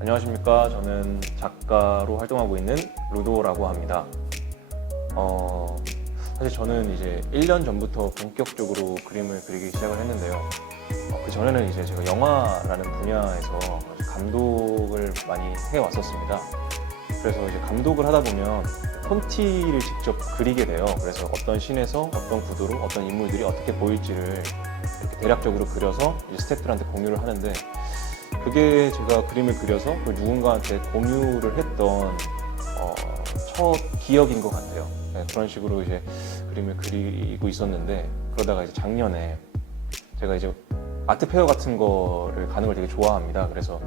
안녕하십니까. 저는 작가로 활동하고 있는 루도라고 합니다. 사실 저는 이제 1년 전부터 본격적으로 그림을 그리기 시작을 했는데요. 그 전에는 이제 제가 영화라는 분야에서 감독을 많이 해왔었습니다. 그래서 이제 감독을 하다 보면 폰티를 직접 그리게 돼요. 그래서 어떤 씬에서 어떤 구도로 어떤 인물들이 어떻게 보일지를 이렇게 대략적으로 그려서 이제 스태프들한테 공유를 하는데, 그게 제가 그림을 그려서 그걸 누군가한테 공유를 했던 첫 기억인 것 같아요. 네, 그런 식으로 이제 그림을 그리고 있었는데, 그러다가 이제 작년에 제가 이제 아트 페어 같은 거를 가는 걸 되게 좋아합니다. 그래서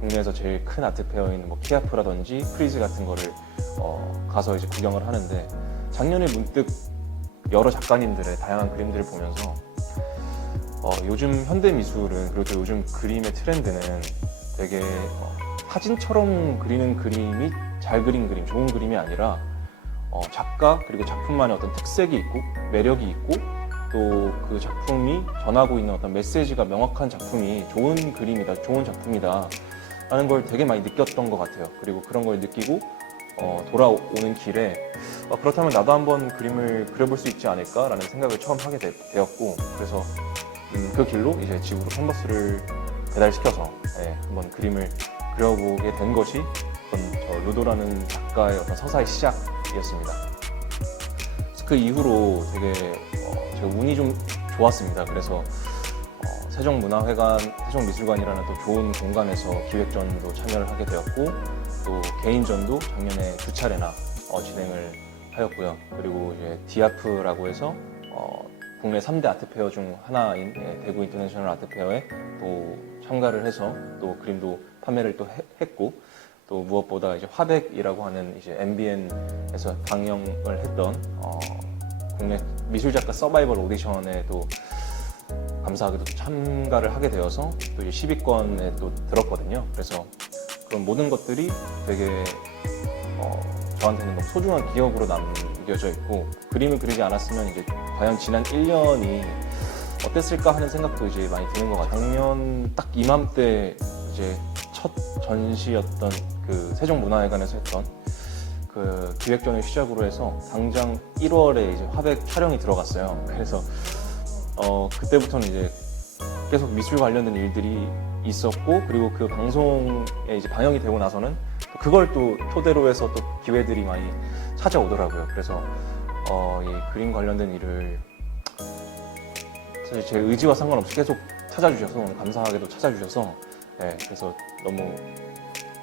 국내에서 제일 큰 아트 페어인 뭐 키아프라든지 프리즈 같은 거를 가서 이제 구경을 하는데, 작년에 문득 여러 작가님들의 다양한 그림들을 보면서 요즘 현대 미술은, 그리고 또 요즘 그림의 트렌드는 되게 사진처럼 그리는 그림이 잘 그린 그림, 좋은 그림이 아니라 작가 그리고 작품만의 어떤 특색이 있고 매력이 있고, 또 그 작품이 전하고 있는 어떤 메시지가 명확한 작품이 좋은 그림이다, 좋은 작품이다 라는 걸 되게 많이 느꼈던 것 같아요. 그리고 그런 걸 느끼고 돌아오는 길에 그렇다면 나도 한번 그림을 그려볼 수 있지 않을까 라는 생각을 처음 하게 되었고, 그래서 그 길로 이제 집으로 캔버스를 배달시켜서 한번 그림을 그려보게 된 것이 저 루도라는 작가의 어떤 서사의 시작이었습니다. 그 이후로 되게 제가 운이 좀 좋았습니다. 그래서 세종문화회관, 세종미술관이라는 또 좋은 공간에서 기획전도 참여를 하게 되었고, 또 개인전도 작년에 2차례나 진행을 하였고요. 그리고 이제 디아프라고 해서 국내 3대 아트페어 중 하나인 대구 인터내셔널 아트페어에 또 참가를 해서 또 그림도 판매를 또 했고, 또 무엇보다 이제 화백이라고 하는 이제 MBN에서 방영을 했던 국내 미술작가 서바이벌 오디션에 또 감사하게도 참가를 하게 되어서 또 이제 10위권에 또 들었거든요. 그래서 그런 모든 것들이 되게 저한테는 너무 소중한 기억으로 남겨져 있고, 그림을 그리지 않았으면 이제 과연 지난 1년이 어땠을까 하는 생각도 이제 많이 드는 것 같아요. 작년 딱 이맘때 이제 첫 전시였던 그 세종문화회관에서 했던 그 기획전을 시작으로 해서 당장 1월에 이제 화백 촬영이 들어갔어요. 그래서 그때부터는 이제 계속 미술 관련된 일들이 있었고, 그리고 그 방송에 이제 방영이 되고 나서는 그걸 또 토대로 해서 또 기회들이 많이 찾아오더라고요. 그래서 이 그림 관련된 일을 사실 제 의지와 상관없이 계속 찾아주셔서, 오늘 감사하게도 찾아주셔서, 그래서 너무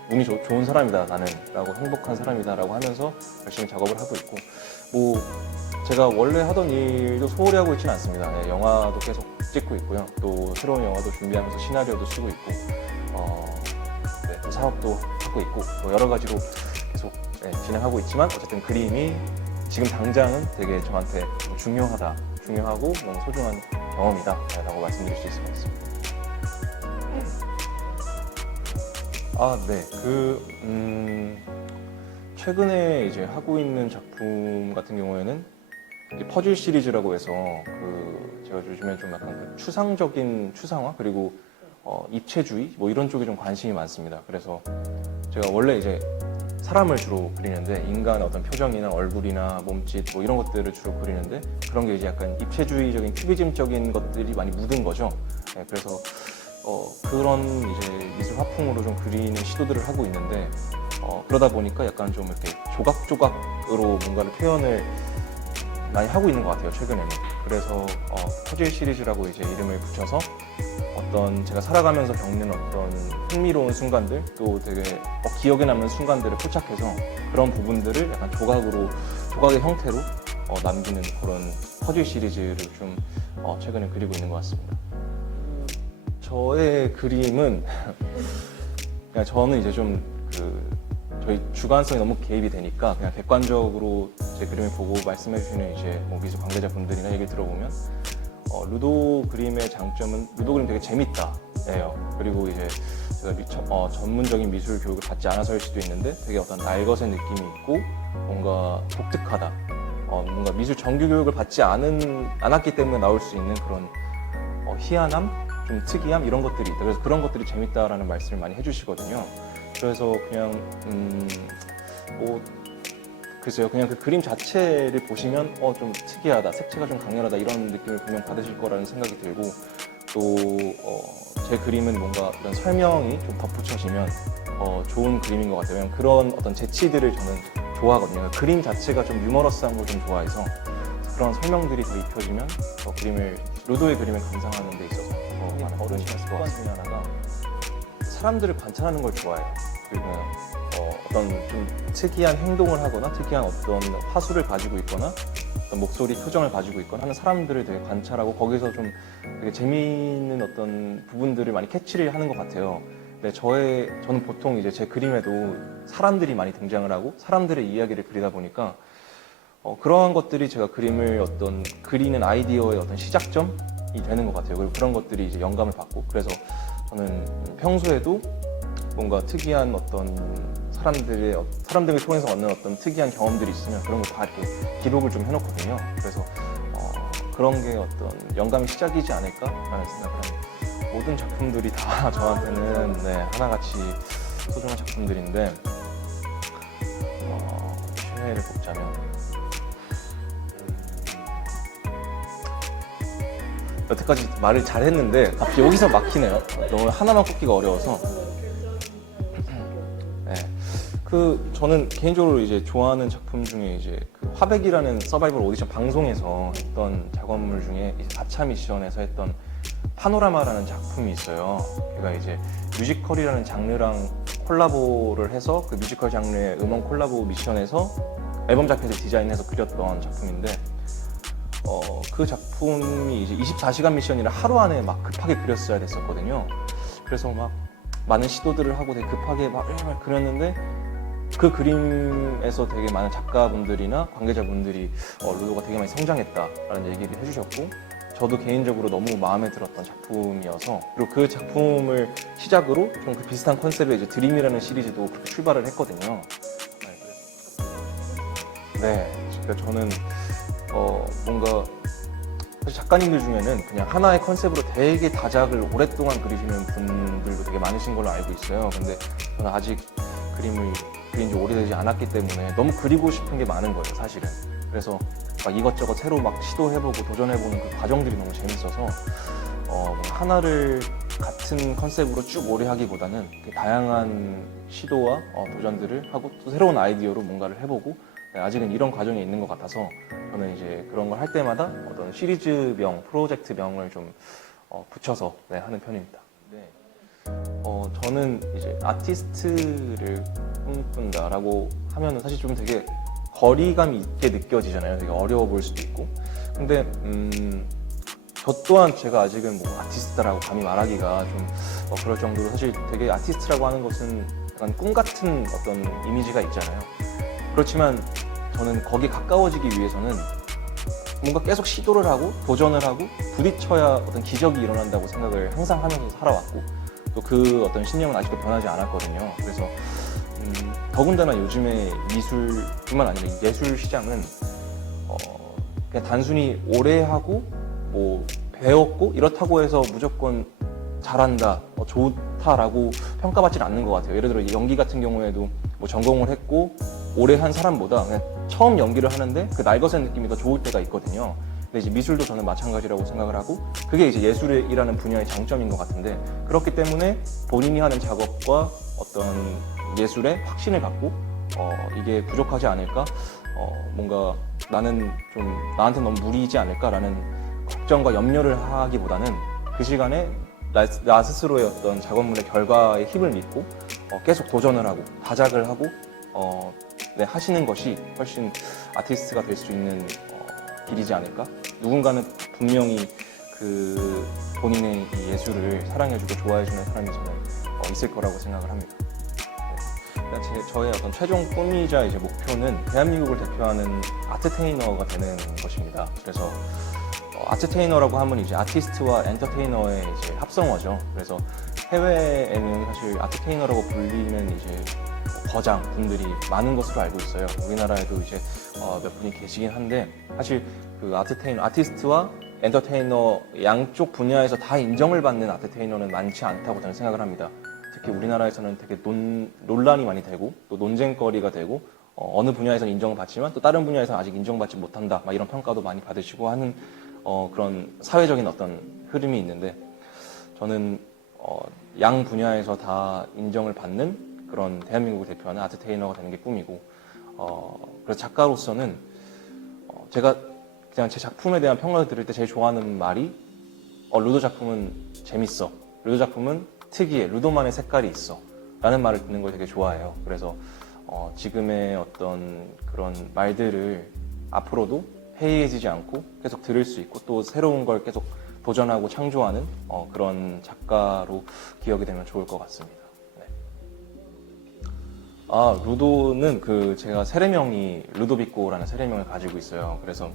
운이 좋은 사람이다 나는 라고, 행복한 사람이다 라고 하면서 열심히 작업을 하고 있고, 뭐 제가 원래 하던 일도 소홀히 하고 있지는 않습니다. 영화도 계속 찍고 있고요. 또 새로운 영화도 준비하면서 시나리오도 쓰고 있고, 또 사업도 하고 있고, 뭐 여러 가지로 계속 진행하고 있지만, 어쨌든 그림이 지금 당장은 되게 저한테 중요하고 너무 소중한 경험이다 라고 말씀드릴 수 있을 것 같습니다. 최근에 이제 하고 있는 작품 같은 경우에는 퍼즐 시리즈라고 해서 제가 요즘에 좀 약간 그 추상화, 그리고 입체주의 뭐 이런 쪽에 좀 관심이 많습니다. 그래서 제가 원래 이제 사람을 주로 그리는데, 인간의 어떤 표정이나 얼굴이나 몸짓 뭐 이런 것들을 주로 그리는데, 그런 게 이제 약간 입체주의적인 큐비즘적인 것들이 많이 묻은 거죠. 그래서 그런 이제 미술 화풍으로 좀 그리는 시도들을 하고 있는데, 그러다 보니까 약간 좀 이렇게 조각조각으로 뭔가를 표현을 많이 하고 있는 것 같아요, 최근에는. 그래서 퍼즐 시리즈라고 이제 이름을 붙여서 제가 살아가면서 겪는 어떤 흥미로운 순간들, 또 되게 기억에 남는 순간들을 포착해서 그런 부분들을 약간 조각의 형태로 남기는 그런 퍼즐 시리즈를 좀 최근에 그리고 있는 것 같습니다. 저의 그림은 그냥 저는 이제 좀 저희 주관성이 너무 개입이 되니까 그냥 객관적으로 제 그림을 보고 말씀해 주시는 이제 뭐 미술 관계자분들이나 얘기를 들어보면, 루도 그림의 장점은 루도 그림 되게 재밌다예요. 그리고 이제 제가 전문적인 미술 교육을 받지 않아서일 수도 있는데 되게 어떤 날것의 느낌이 있고 뭔가 독특하다. 뭔가 미술 정규 교육을 받지 않았기 때문에 나올 수 있는 그런 희한함, 좀 특이함 이런 것들이 있다. 그래서 그런 것들이 재밌다라는 말씀을 많이 해주시거든요. 그래서 그냥 뭐 글쎄요, 그냥 그 그림 자체를 보시면 좀 특이하다, 색채가 좀 강렬하다 이런 느낌을 분명 받으실 거라는 생각이 들고, 또 제 그림은 뭔가 이런 설명이 좀 덧붙여지면 좋은 그림인 것 같아요. 왜냐면 그런 어떤 재치들을 저는 좋아하거든요. 그림 자체가 좀 유머러스한 걸 좀 좋아해서 그런 설명들이 더 입혀지면 루도의 그림을 감상하는 데 있어서 더 많은 어려운 습관 중에 하나가 사람들을 관찰하는 걸 좋아해요. 그리고 어떤 좀 특이한 행동을 하거나 특이한 어떤 화술을 가지고 있거나 어떤 목소리, 표정을 가지고 있거나 하는 사람들을 되게 관찰하고 거기서 좀 되게 재미있는 어떤 부분들을 많이 캐치를 하는 것 같아요. 근데 저는 보통 이제 제 그림에도 사람들이 많이 등장을 하고 사람들의 이야기를 그리다 보니까 그러한 것들이 제가 그림을 그리는 아이디어의 어떤 시작점이 되는 것 같아요. 그리고 그런 것들이 이제 영감을 받고, 그래서 저는 평소에도 뭔가 특이한 어떤 사람들을 통해서 얻는 어떤 특이한 경험들이 있으면 그런 거 다 이렇게 기록을 좀 해놓거든요. 그래서 그런 게 어떤 영감의 시작이지 않을까라는 생각을 합니다. 모든 작품들이 다 저한테는 하나같이 소중한 작품들인데 최애를 꼽자면 여태까지 말을 잘 했는데 갑자기 여기서 막히네요. 너무 하나만 꼽기가 어려워서. 저는 개인적으로 이제 좋아하는 작품 중에 이제 그 화백이라는 서바이벌 오디션 방송에서 했던 작업물 중에 이제 4차 미션에서 했던 파노라마라는 작품이 있어요. 걔가 이제 뮤지컬이라는 장르랑 콜라보를 해서 그 뮤지컬 장르의 음원 콜라보 미션에서 앨범 자켓을 디자인해서 그렸던 작품인데, 그 작품이 이제 24시간 미션이라 하루 안에 막 급하게 그렸어야 됐었거든요. 그래서 막 많은 시도들을 하고 되게 급하게 막 그렸는데, 그 그림에서 되게 많은 작가분들이나 관계자분들이 루도가 되게 많이 성장했다라는 얘기를 해주셨고, 저도 개인적으로 너무 마음에 들었던 작품이어서, 그리고 그 작품을 시작으로 좀 그 비슷한 컨셉의 이제 드림이라는 시리즈도 그렇게 출발을 했거든요. 그러니까 저는 뭔가 사실 작가님들 중에는 그냥 하나의 컨셉으로 되게 다작을 오랫동안 그리시는 분들도 되게 많으신 걸로 알고 있어요. 근데 저는 아직 그림을 그린 지 오래되지 않았기 때문에 너무 그리고 싶은 게 많은 거예요, 사실은. 그래서 막 이것저것 새로 막 시도해보고 도전해보는 그 과정들이 너무 재밌어서 하나를 같은 컨셉으로 쭉 오래 하기보다는 다양한 시도와 도전들을 하고 또 새로운 아이디어로 뭔가를 해보고, 아직은 이런 과정에 있는 것 같아서 저는 이제 그런 걸 할 때마다 어떤 시리즈명, 프로젝트명을 좀 붙여서 하는 편입니다. 저는 이제 아티스트를 꿈꾼다라고 하면 사실 좀 되게 거리감이 있게 느껴지잖아요. 되게 어려워 보일 수도 있고. 근데 저 또한 제가 아직은 뭐 아티스트라고 감히 말하기가 좀 그럴 정도로, 사실 되게 아티스트라고 하는 것은 약간 꿈 같은 어떤 이미지가 있잖아요. 그렇지만 저는 거기에 가까워지기 위해서는 뭔가 계속 시도를 하고 도전을 하고 부딪혀야 어떤 기적이 일어난다고 생각을 항상 하면서 살아왔고, 또 그 어떤 신념은 아직도 변하지 않았거든요. 그래서 더군다나 요즘에 미술뿐만 아니라 예술 시장은 그냥 단순히 오래 하고 뭐 배웠고 이렇다고 해서 무조건 잘한다, 좋다라고 평가받지는 않는 것 같아요. 예를 들어 연기 같은 경우에도 뭐 전공을 했고 오래 한 사람보다 그냥 처음 연기를 하는데 그 날것의 느낌이 더 좋을 때가 있거든요. 근데 이제 미술도 저는 마찬가지라고 생각을 하고, 그게 이제 예술이라는 분야의 장점인 것 같은데, 그렇기 때문에 본인이 하는 작업과 어떤 예술에 확신을 갖고 이게 부족하지 않을까, 뭔가 나는 좀 나한테 너무 무리이지 않을까라는 걱정과 염려를 하기보다는 그 시간에 나 스스로의 어떤 작업물의 결과에 힘을 믿고 계속 도전을 하고 다작을 하고 하시는 것이 훨씬 아티스트가 될 수 있는 길이지 않을까. 누군가는 분명히 그 본인의 이 예술을 사랑해주고 좋아해주는 사람이 저는 있을 거라고 생각을 합니다. 저의 어떤 최종 꿈이자 이제 목표는 대한민국을 대표하는 아트테이너가 되는 것입니다. 그래서 아트테이너라고 하면 이제 아티스트와 엔터테이너의 이제 합성어죠. 그래서 해외에는 사실 아트테이너라고 불리는 이제 거장 분들이 많은 것으로 알고 있어요. 우리나라에도 이제 몇 분이 계시긴 한데, 사실 그 아티스트와 엔터테이너 양쪽 분야에서 다 인정을 받는 아트테이너는 많지 않다고 저는 생각을 합니다. 특히 우리나라에서는 되게 논란이 많이 되고 또 논쟁거리가 되고 어느 분야에서는 인정을 받지만 또 다른 분야에서는 아직 인정받지 못한다 막 이런 평가도 많이 받으시고 하는 그런 사회적인 어떤 흐름이 있는데 저는 양 분야에서 다 인정을 받는 그런 대한민국을 대표하는 아트테이너가 되는 게 꿈이고 그래서 작가로서는 제가 그냥 제 작품에 대한 평가를 들을 때 제일 좋아하는 말이 루도 작품은 재밌어, 루도 작품은 특이해, 루도만의 색깔이 있어 라는 말을 듣는 걸 되게 좋아해요. 그래서 지금의 어떤 그런 말들을 앞으로도 해이해지지 않고 계속 들을 수 있고 또 새로운 걸 계속 도전하고 창조하는 그런 작가로 기억이 되면 좋을 것 같습니다. 네. 루도는 제가 세례명이 루도비코라는 세례명을 가지고 있어요. 그래서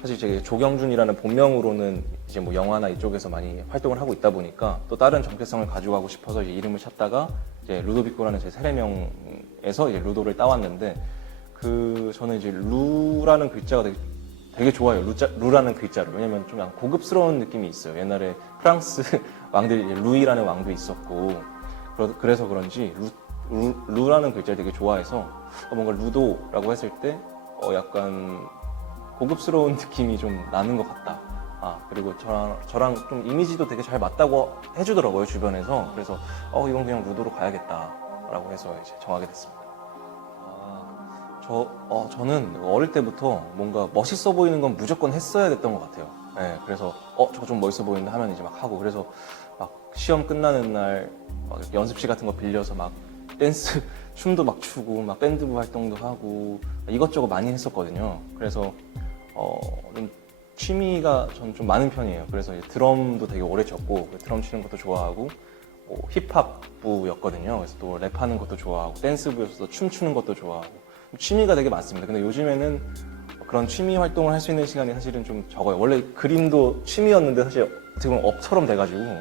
사실 제 조경준이라는 본명으로는 이제 뭐 영화나 이쪽에서 많이 활동을 하고 있다 보니까 또 다른 정체성을 가져가고 싶어서 이제 이름을 찾다가 이제 루도비코라는 제 세례명에서 이제 루도를 따왔는데 저는 이제 루라는 글자가 되게 좋아요. 루라는 글자를. 왜냐면 좀 약간 고급스러운 느낌이 있어요. 옛날에 프랑스 왕들이 루이라는 왕도 있었고 그래서 그런지 루라는 글자를 되게 좋아해서 뭔가 루도라고 했을 때 약간 고급스러운 느낌이 좀 나는 것 같다. 그리고 저랑 좀 이미지도 되게 잘 맞다고 해주더라고요, 주변에서. 그래서 이건 그냥 루도로 가야겠다라고 해서 이제 정하게 됐습니다. 저는 어릴 때부터 뭔가 멋있어 보이는 건 무조건 했어야 됐던 것 같아요. 네, 그래서 저거 좀 멋있어 보이는데 하면 이제 막 하고, 그래서 막 시험 끝나는 날 막 연습실 같은 거 빌려서 막 댄스, 춤도 막 추고 막 밴드부 활동도 하고 이것저것 많이 했었거든요. 그래서 좀 취미가 저는 좀 많은 편이에요. 그래서 이제 드럼도 되게 오래 쳤고 드럼 치는 것도 좋아하고 힙합부였거든요. 그래서 또 랩하는 것도 좋아하고 댄스부여서 춤추는 것도 좋아하고 취미가 되게 많습니다. 근데 요즘에는 그런 취미 활동을 할 수 있는 시간이 사실은 좀 적어요. 원래 그림도 취미였는데 사실 어떻게 보면 업처럼 돼가지고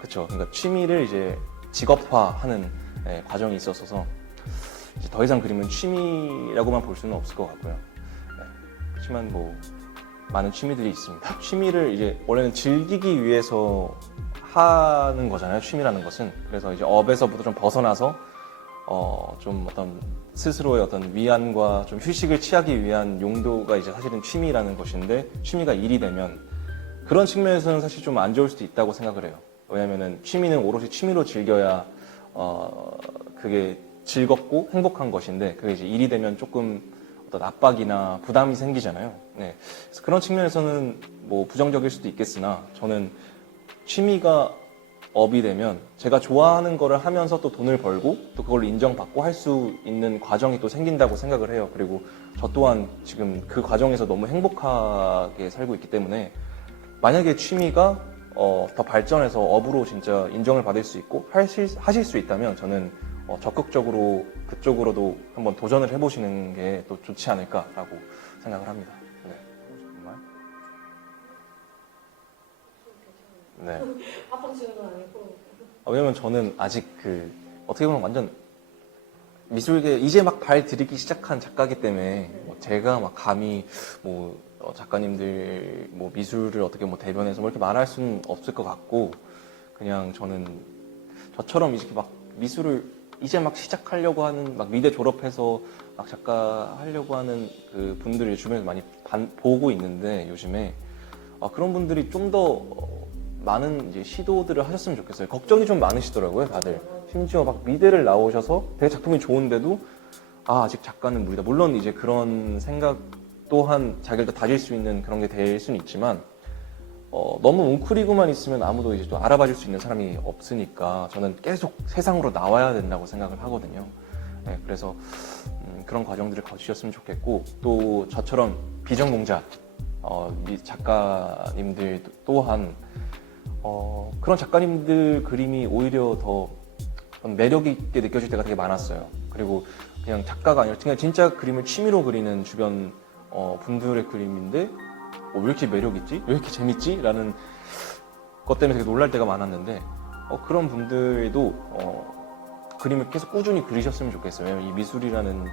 그쵸. 그러니까 취미를 이제 직업화하는 과정이 있었어서 이제 더 이상 그림은 취미라고만 볼 수는 없을 것 같고요. 그렇지만 뭐 많은 취미들이 있습니다. 취미를 이제 원래는 즐기기 위해서 하는 거잖아요. 취미라는 것은. 그래서 이제 업에서부터 좀 벗어나서 좀 어떤 스스로의 어떤 위안과 좀 휴식을 취하기 위한 용도가 이제 사실은 취미라는 것인데, 취미가 일이 되면 그런 측면에서는 사실 좀 안 좋을 수도 있다고 생각을 해요. 왜냐면은 취미는 오롯이 취미로 즐겨야 그게 즐겁고 행복한 것인데, 그게 이제 일이 되면 조금 어떤 압박이나 부담이 생기잖아요. 네. 그래서 그런 측면에서는 뭐 부정적일 수도 있겠으나, 저는 취미가 업이 되면 제가 좋아하는 거를 하면서 또 돈을 벌고 또 그걸 인정받고 할 수 있는 과정이 또 생긴다고 생각을 해요. 그리고 저 또한 지금 그 과정에서 너무 행복하게 살고 있기 때문에, 만약에 취미가 더 발전해서 업으로 진짜 인정을 받을 수 있고 하실 수 있다면 저는 적극적으로 그쪽으로도 한번 도전을 해보시는 게 또 좋지 않을까라고 생각을 합니다. 네. 정말? 네. 아빠 질문 아니고. 왜냐면 저는 아직 어떻게 보면 완전 미술계 이제 막 발 들이기 시작한 작가이기 때문에 제가 막 감히 뭐 작가님들 뭐 미술을 어떻게 뭐 대변해서 뭐 이렇게 말할 수는 없을 것 같고, 그냥 저는 저처럼 이렇게 막 미술을 이제 막 시작하려고 하는, 막 미대 졸업해서 막 작가 하려고 하는 그 분들이 주변에서 많이 보고 있는데, 요즘에 그런 분들이 좀 더 많은 이제 시도들을 하셨으면 좋겠어요. 걱정이 좀 많으시더라고요, 다들. 심지어 막 미대를 나오셔서 되게 작품이 좋은데도 아직 작가는 무리다. 물론 이제 그런 생각 또한 자기를 더 다질 수 있는 그런 게 될 수는 있지만, 너무 웅크리고만 있으면 아무도 이제 또 알아봐 줄 수 있는 사람이 없으니까 저는 계속 세상으로 나와야 된다고 생각을 하거든요. 네, 그래서 그런 과정들을 거치셨으면 좋겠고, 또 저처럼 비전공자 작가님들 또한 그런 작가님들 그림이 오히려 더 매력 있게 느껴질 때가 되게 많았어요. 그리고 그냥 작가가 아니라 그냥 진짜 그림을 취미로 그리는 주변 분들의 그림인데 왜 이렇게 매력 있지? 왜 이렇게 재밌지? 라는 것 때문에 되게 놀랄 때가 많았는데, 그런 분들도 그림을 계속 꾸준히 그리셨으면 좋겠어요. 왜냐면 이 미술이라는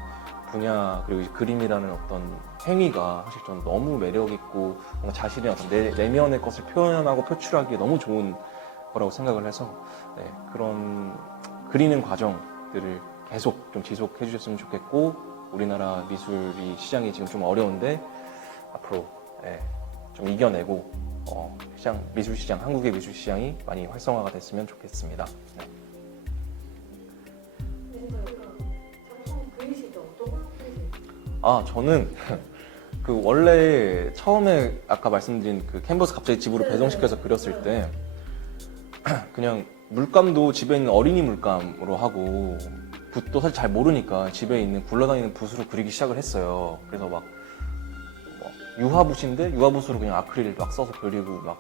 분야 그리고 이 그림이라는 어떤 행위가 사실 전 너무 매력 있고 뭔가 자신의 어떤 내면의 것을 표현하고 표출하기에 너무 좋은 거라고 생각을 해서 네, 그런 그리는 과정들을 계속 좀 지속해 주셨으면 좋겠고 우리나라 미술이 시장이 지금 좀 어려운데 앞으로 네, 좀 이겨내고 미술 시장, 한국의 미술 시장이 많이 활성화가 됐으면 좋겠습니다. 네. 저는 그 원래 처음에 아까 말씀드린 그 캔버스 갑자기 집으로 배송시켜서 그렸을 때 그냥 물감도 집에 있는 어린이 물감으로 하고 붓도 사실 잘 모르니까 집에 있는 굴러다니는 붓으로 그리기 시작을 했어요. 그래서 막 유화붓인데 유화붓으로 그냥 아크릴 막 써서 그리고 막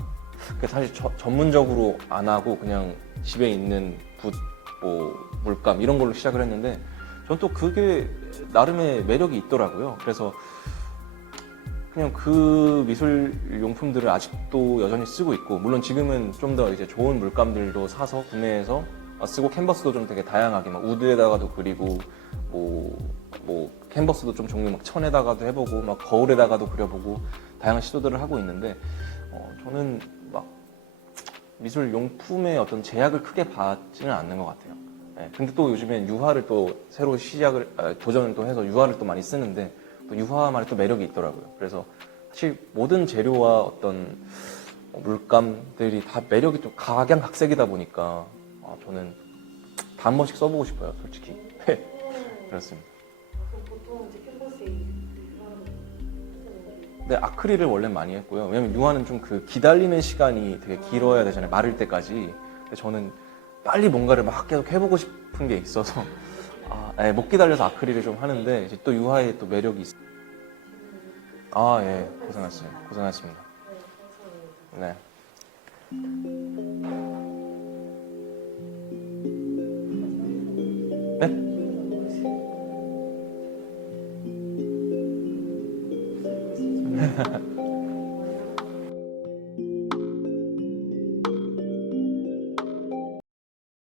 사실 전문적으로 안 하고 그냥 집에 있는 붓, 뭐 물감 이런 걸로 시작을 했는데 전 또 그게 나름의 매력이 있더라고요. 그래서 그냥 그 미술 용품들을 아직도 여전히 쓰고 있고 물론 지금은 좀 더 이제 좋은 물감들도 사서 구매해서 쓰고 캔버스도 좀 되게 다양하게 막 우드에다가도 그리고 뭐 캔버스도 좀 종류 막 천에다가도 해보고 막 거울에다가도 그려보고 다양한 시도들을 하고 있는데 저는 막 미술 용품의 어떤 제약을 크게 받지는 않는 것 같아요. 네, 근데 또 요즘엔 유화를 또 새로 도전을 또 해서 유화를 또 많이 쓰는데 또 유화만의 또 매력이 있더라고요. 그래서 사실 모든 재료와 어떤 물감들이 다 매력이 좀 각양각색이다 보니까 저는 다 한 번씩 써보고 싶어요, 솔직히. 그렇습니다. 그럼 보통 이제 캔버스에 유화를 근데 아크릴을 원래 많이 했고요. 왜냐면 유화는 좀 그 기다리는 시간이 되게 길어야 되잖아요, 마를 때까지. 근데 저는 빨리 뭔가를 막 계속 해보고 싶은 게 있어서 못 기다려서 아크릴을 좀 하는데 이제 또 유화에 또 매력이 있어요. 예, 고생하셨습니다. 네. 네?